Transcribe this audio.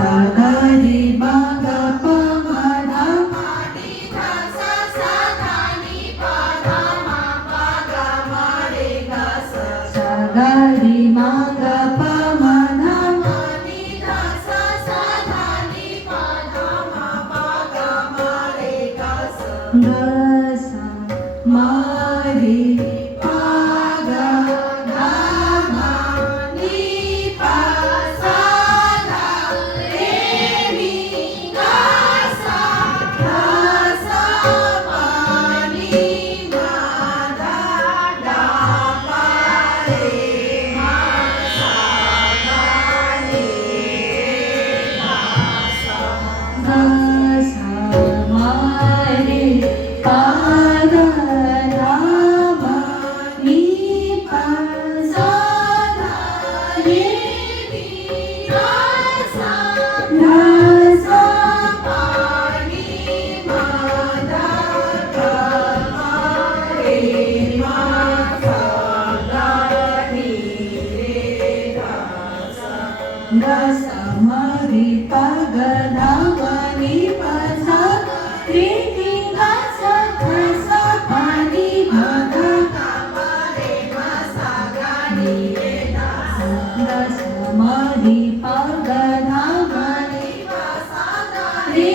सा गा रे मा गा पा मा धा मा नी धा सा सा धा नी पा धा मा पा गा मा रे गा सा सा गा रे मा गा पा मा धा मा नी धा सा सा धा नी पा धा मा पा गा मा रे गा सा गा सा मा रे पा गा धा मा नी पा सा धा रे मी गा सा धा सा पा नी मा धा गा पा रे मा सा गा रे मा सा गा सा मा रे पा गा धा मा नी पा सा धा रे मी गा सा धा सा पा नी मा धा गा मा रे मा सा गा नी रे गा सा मा रे पा गा धा मा नी पा सा रे मी गा सा धा सा पा नी मा धा गा मा रे मा सा गा नी रे गा सा मा रे पा गा धा मा नी पा सा गा रे